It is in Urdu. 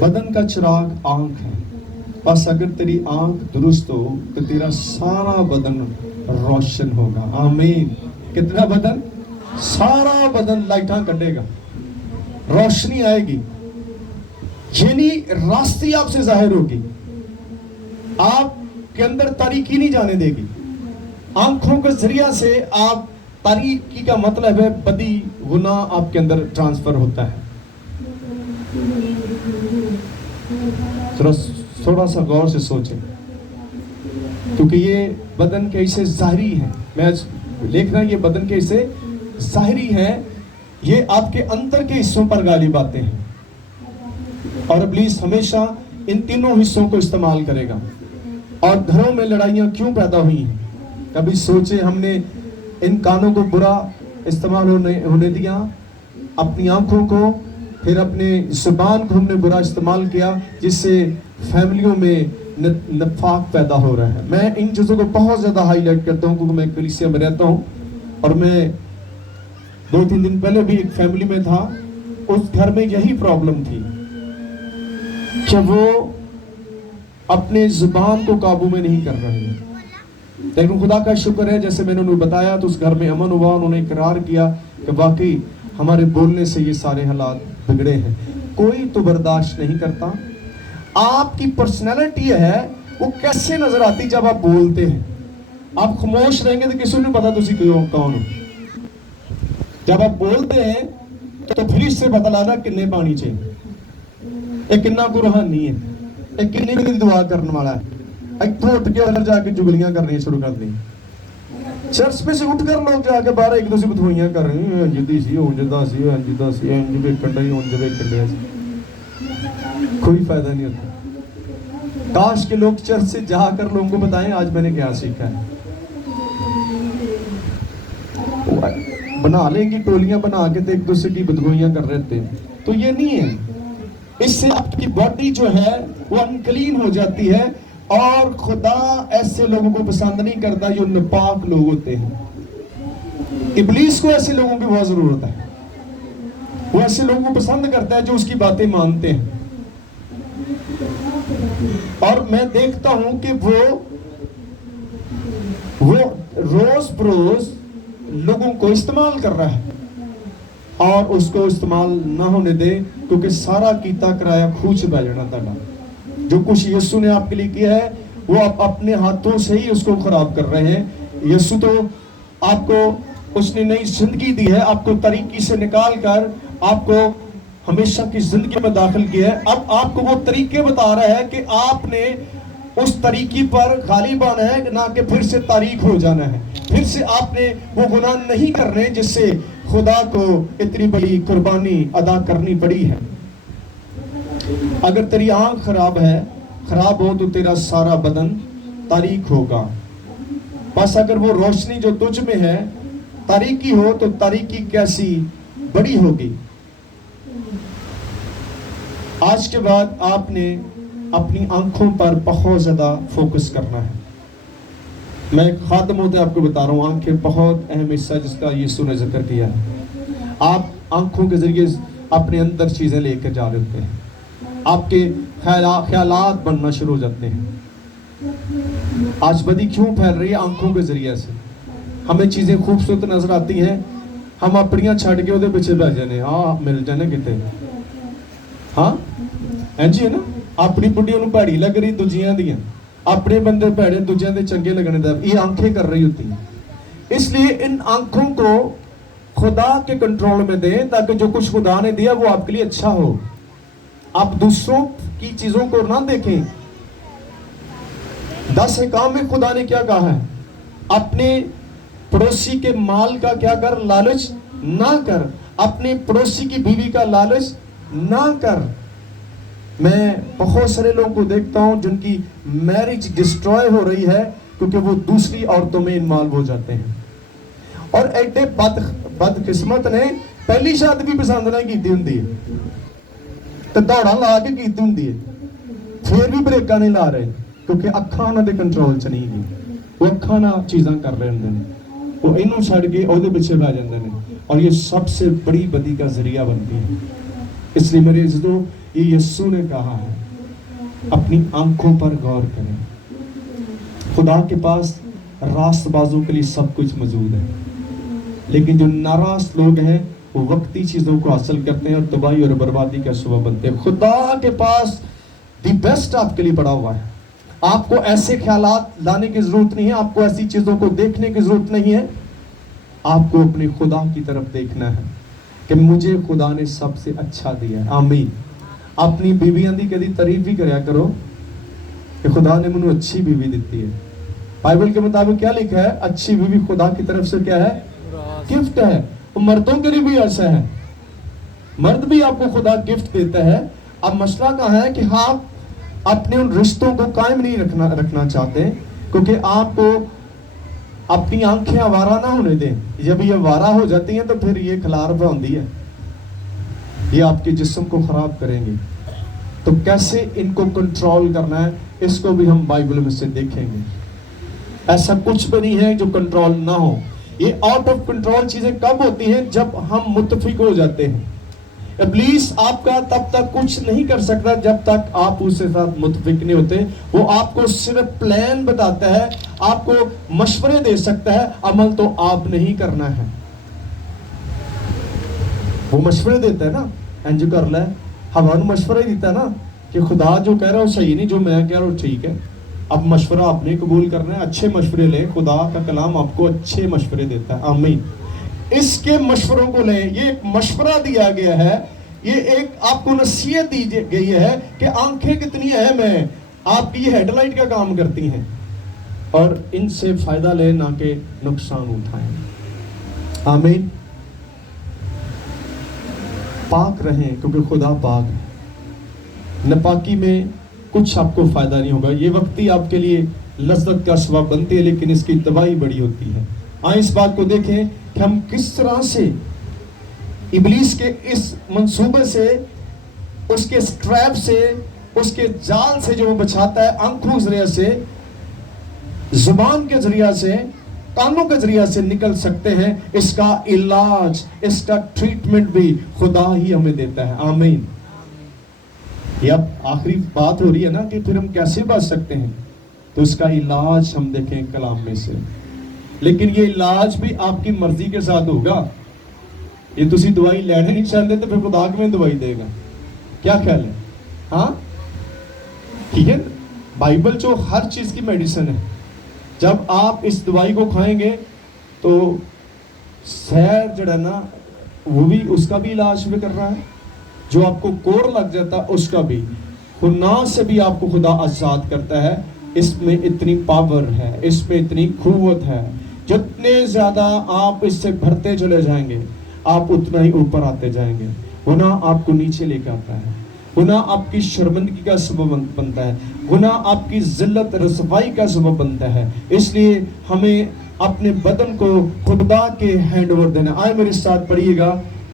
بدن کا چراغ آنکھ ہے، بس اگر تیری آنکھ درست ہو تو تیرا سارا بدن روشن ہوگا. آمین. کتنا بدن؟ سارا بدن لائٹاں کٹے گا، روشنی آئے گی، یعنی راستی آپ سے ظاہر ہوگی، آپ کے اندر تاریکی نہیں جانے دے گی. آنکھوں کے ذریعہ سے آپ تاریکی کا مطلب ہے بدی گناہ آپ کے اندر ٹرانسفر ہوتا ہے. تھوڑا سا غور سے سوچیں، کیونکہ یہ بدن کے حصے ظاہری ہیں. میں لکھ رہا ہوں یہ بدن کے حصے ظاہری ہیں، یہ آپ کے اندر کے حصوں پر غالب آتے ہیں، اور ابلیس ہمیشہ ان تینوں حصوں کو استعمال کرے گا. اور گھروں میں لڑائیاں کیوں پیدا ہوئی ہیں؟ کبھی سوچے ہم نے ان کانوں کو برا استعمال ہونے دیا، اپنی آنکھوں کو، پھر اپنے زبان کو ہم نے برا استعمال کیا، جس سے فیملیوں میں نفاق پیدا ہو رہا ہے. میں ان چیزوں کو بہت زیادہ ہائی لائٹ کرتا ہوں کیونکہ میں کلیسیا میں رہتا ہوں، اور میں 2-3 دن پہلے بھی ایک فیملی میں تھا. اس گھر میں یہی پرابلم تھی کہ وہ اپنے زبان کو قابو میں نہیں کر رہے ہیں. لیکن خدا کا شکر ہے، جیسے میں نے انہیں بتایا تو اس گھر میں امن ہوا. انہوں نے اقرار کیا کہ واقعی ہمارے بولنے سے یہ سارے حالات بگڑے ہیں. کوئی تو برداشت نہیں کرتا. آپ کی پرسنالٹی ہے وہ کیسے نظر آتی جب آپ بولتے ہیں. آپ خاموش رہیں گے تو کسی نہیں پتا تسی کون ہو. جب آپ بولتے ہیں تو فریج سے پتہ لانا کنے پانی چاہیے، ایک کنا کو روحانی ہے، ایک کنی کی دعا کرنے والا ہے. ایک اٹھ کے اندر جا کے جگلیاں کرنی شروع کر دیں. چرچ میں سے اٹھ کر لوگ جا کے باہر ایک دوسرے بدھوئیاں کر رہے ہیں، انجدی سی انجدہ سی انجدہ سی انجبے کنڈے انجبے کنڈے سی. کوئی فائدہ نہیں ہوتا. کاش کے لوگ چرچ سے جا کر لوگوں کو بتائیں آج میں نے کیا سیکھا ہے. بنا لیں گی ٹولیاں بنا کے تو ایک دوسرے کی بدگوئیاں کر رہے تھے. تو یہ نہیں ہے. اس سے آپ کی باڈی جو ہے وہ انکلین ہو جاتی ہے، اور خدا ایسے لوگوں کو پسند نہیں کرتا جو ناپاک لوگ ہوتے ہیں. ابلیس کو ایسے لوگوں کی بہت ضرورت ہے. وہ ایسے لوگوں کو پسند کرتا ہے جو اس کی باتیں مانتے ہیں. اور میں دیکھتا ہوں کہ وہ روز بروز لوگوں کو استعمال کر رہا ہے، اور اس کو استعمال نہ ہونے دے، کیونکہ سارا کیتا کرایا کھوچ بہ جانا تھا. جو کچھ یسو نے آپ کے لیے کیا ہے وہ آپ اپنے ہاتھوں سے ہی اس کو خراب کر رہے ہیں. یسو تو آپ کو اس نے نئی زندگی دی ہے، آپ کو طریقے سے نکال کر آپ کو ہمیشہ کی زندگی میں داخل کیا ہے. اب آپ کو وہ طریقے بتا رہا ہے کہ آپ نے اس طریقے پر غالب آنا ہے، نہ کہ پھر سے تاریک ہو جانا ہے. پھر سے آپ نے وہ گناہ نہیں کرنے جس سے خدا کو اتنی بڑی قربانی ادا کرنی پڑی ہے. اگر تیری آنکھ خراب ہو تو تیرا سارا بدن تاریک ہوگا. بس اگر وہ روشنی جو تجھ میں ہے تاریکی ہو تو تاریکی کیسی بڑی ہوگی. آج کے بعد آپ نے اپنی آنکھوں پر بہت زیادہ فوکس کرنا ہے. میں ایک خادم ہوتے آپ کو بتا رہا ہوں، آنکھیں بہت اہم حصہ جس کا یسوع نے ذکر کیا ہے. آپ آنکھوں کے ذریعے اپنے اندر چیزیں لے کر جا رہے ہوتے ہیں، آپ کے خیالات بننا شروع ہو جاتے ہیں. آج بدی کیوں پھیل رہی ہے؟ آنکھوں کے ذریعے سے. ہمیں چیزیں خوبصورت نظر آتی ہیں، ہم اپنیاں چھڑ کے وہ پیچھے بہ جانے، مل جانے کتے. ہاں جی ہے نا. اپنی بڑھی انہوں پیڑی لگ رہی دوجیاں دیاں، اپنے بندے پیڑے دوجیاں دے چنگے لگنے دا. یہ آنکھیں کر رہی ہوتی ہیں. اس لیے ان آنکھوں کو خدا کے کنٹرول میں دیں تاکہ جو کچھ خدا نے دیا وہ آپ کے لیے اچھا ہو. آپ دوسروں کی چیزوں کو نہ دیکھیں. 10 احکام میں خدا نے کیا کہا ہے؟ اپنے پڑوسی کے مال کا کیا کر؟ لالچ نہ کر. اپنے پڑوسی کی بیوی کا لالچ نہ کر. میں بہت سارے لوگوں کو دیکھتا ہوں جن کی میرج ڈسٹروائے ہو رہی ہے کیونکہ وہ دوسری عورتوں میں انوالو ہو جاتے ہیں. اور ایڈے بد قسمت نے پہلی شادی بھی پسند نہ کیتی ہوندی ہے تو دوڑا لا کے کیتی ہوندی ہے، پھر بھی بریکاں نہیں لا رہے کیونکہ اکھاں انہاں دے کنٹرول چ نہیں گئی. وہ اکھاں نہ چیزاں کر رہے ہوندے نے. وہ انہوں چھڑ کے عہدے پیچھے بہ جاندے نے، اور یہ سب سے بڑی بدی کا ذریعہ بنتی ہے۔ اس لیے میرے عزیزو، یہ یسوع نے کہا ہے اپنی آنکھوں پر غور کریں۔ خدا کے پاس راست بازوں کے لیے سب کچھ موجود ہے، لیکن جو ناراست لوگ ہیں وہ وقتی چیزوں کو حاصل کرتے ہیں اور تباہی اور بربادی کا سبب بنتے ہیں۔ خدا کے پاس دی بیسٹ آپ کے لیے پڑا ہوا ہے۔ آپ کو ایسے خیالات لانے کی ضرورت نہیں ہے، آپ کو ایسی چیزوں کو دیکھنے کی ضرورت نہیں ہے، آپ کو اپنے خدا کی طرف دیکھنا ہے کہ مجھے خدا نے سب سے اچھا دیا ہے۔ آمین۔ اپنی بیویاں دی کدی تعریف بھی کریا کرو کہ خدا نے منو اچھی بیوی دیتی ہے۔ بائبل کے مطابق کیا لکھا ہے؟ اچھی بیوی خدا کی طرف سے کیا ہے؟ گفٹ ہے۔ مردوں کے لیے بھی ایسا ہے، مرد بھی آپ کو خدا گفٹ دیتا ہے۔ اب مسئلہ کہاں ہے کہ آپ اپنے ان رشتوں کو قائم نہیں رکھنا چاہتے، کیونکہ آپ کو اپنی آنکھیں آوارہ نہ ہونے دیں۔ جب یہ آوارہ ہو جاتی ہیں تو پھر یہ خلاربہ ہوندی ہے، یہ آپ کے جسم کو خراب کریں گے۔ تو کیسے ان کو کنٹرول کرنا ہے، اس کو بھی ہم بائبل میں سے دیکھیں گے۔ ایسا کچھ بھی نہیں ہے جو کنٹرول نہ ہو۔ یہ آؤٹ آف کنٹرول چیزیں کب ہوتی ہیں؟ جب ہم متفق ہو جاتے ہیں۔ ابلیس آپ کا تب تک کچھ نہیں کر سکتا جب تک آپ اس کے ساتھ متفق نہیں ہوتے۔ وہ آپ کو صرف پلان بتاتا ہے، آپ کو مشورے دے سکتا ہے، عمل تو آپ نہیں کرنا ہے۔ وہ مشورے دیتا ہے نا، انج کر لے، ہمارا مشورہ ہی دیتا ہے نا کہ خدا جو کہہ رہا ہے وہ صحیح نہیں، جو میں کہہ رہا ہوں ٹھیک ہے۔ اب مشورہ آپ نے قبول کرنا ہے، اچھے مشورے لیں۔ خدا کا کلام آپ کو اچھے مشورے دیتا ہے۔ آمین۔ اس کے مشوروں کو لیں۔ یہ ایک مشورہ دیا گیا ہے، یہ ایک آپ کو نصیحت دی گئی ہے کہ آنکھیں کتنی اہم ہیں، آپ کی یہ ہیڈ لائٹ کا کام کرتی ہیں، اور ان سے فائدہ لیں نہ کہ نقصان اٹھائیں۔ آمین۔ پاک رہیں کیونکہ خدا پاک ہے۔ ناپاکی میں کچھ آپ کو فائدہ نہیں ہوگا۔ یہ وقتی آپ کے لیے لذت کا سبب بنتی ہے، لیکن اس کی تباہی بڑی ہوتی ہے۔ آئیں اس بات کو دیکھیں کہ ہم کس طرح سے ابلیس کے اس منصوبے سے، اس کے سٹریپ سے، اس کے جال سے جو وہ بچھاتا ہے، آنکھوں کے ذریعے سے، زبان کے ذریعے سے، کانوں کے ذریعے سے نکل سکتے ہیں۔ اس کا علاج، اس کا ٹریٹمنٹ بھی خدا ہی ہمیں دیتا ہے۔ آمین۔ یہ اب آخری بات ہو رہی ہے نا کہ پھر ہم کیسے بچ سکتے ہیں، تو اس کا علاج ہم دیکھیں کلام میں سے۔ لیکن یہ علاج بھی آپ کی مرضی کے ساتھ ہوگا۔ یہ تسی دوائی لینے نہیں چاہتے تو پھر خدا میں دوائی دے گا، کیا خیال ہے؟ ہاں ٹھیک ہے۔ بائبل جو ہر چیز کی میڈیسن ہے، جب آپ اس دوائی کو کھائیں گے تو سیر جڑا نا وہ بھی، اس کا بھی علاج بھی کر رہا ہے۔ جو آپ کو کور لگ جاتا ہے اس کا بھی، گناہ سے بھی آپ کو خدا آزاد کرتا ہے۔ اس میں اتنی پاور ہے، اس میں اتنی قوت ہے، جتنے زیادہ آپ اس سے بھرتے چلے جائیں گے آپ اتنا ہی اوپر آتے جائیں گے۔ گناہ آپ کو نیچے لے کے آتا ہے، گناہ آپ کی شرمندگی کا سبب بنتا ہے، گناہ آپ کی ذلت رسوائی کا سبب بنتا ہے۔ اس لیے ہمیں اپنے بدن کو خدا کے ہینڈ اوور دینا۔ آئے میرے ساتھ پڑھیے گا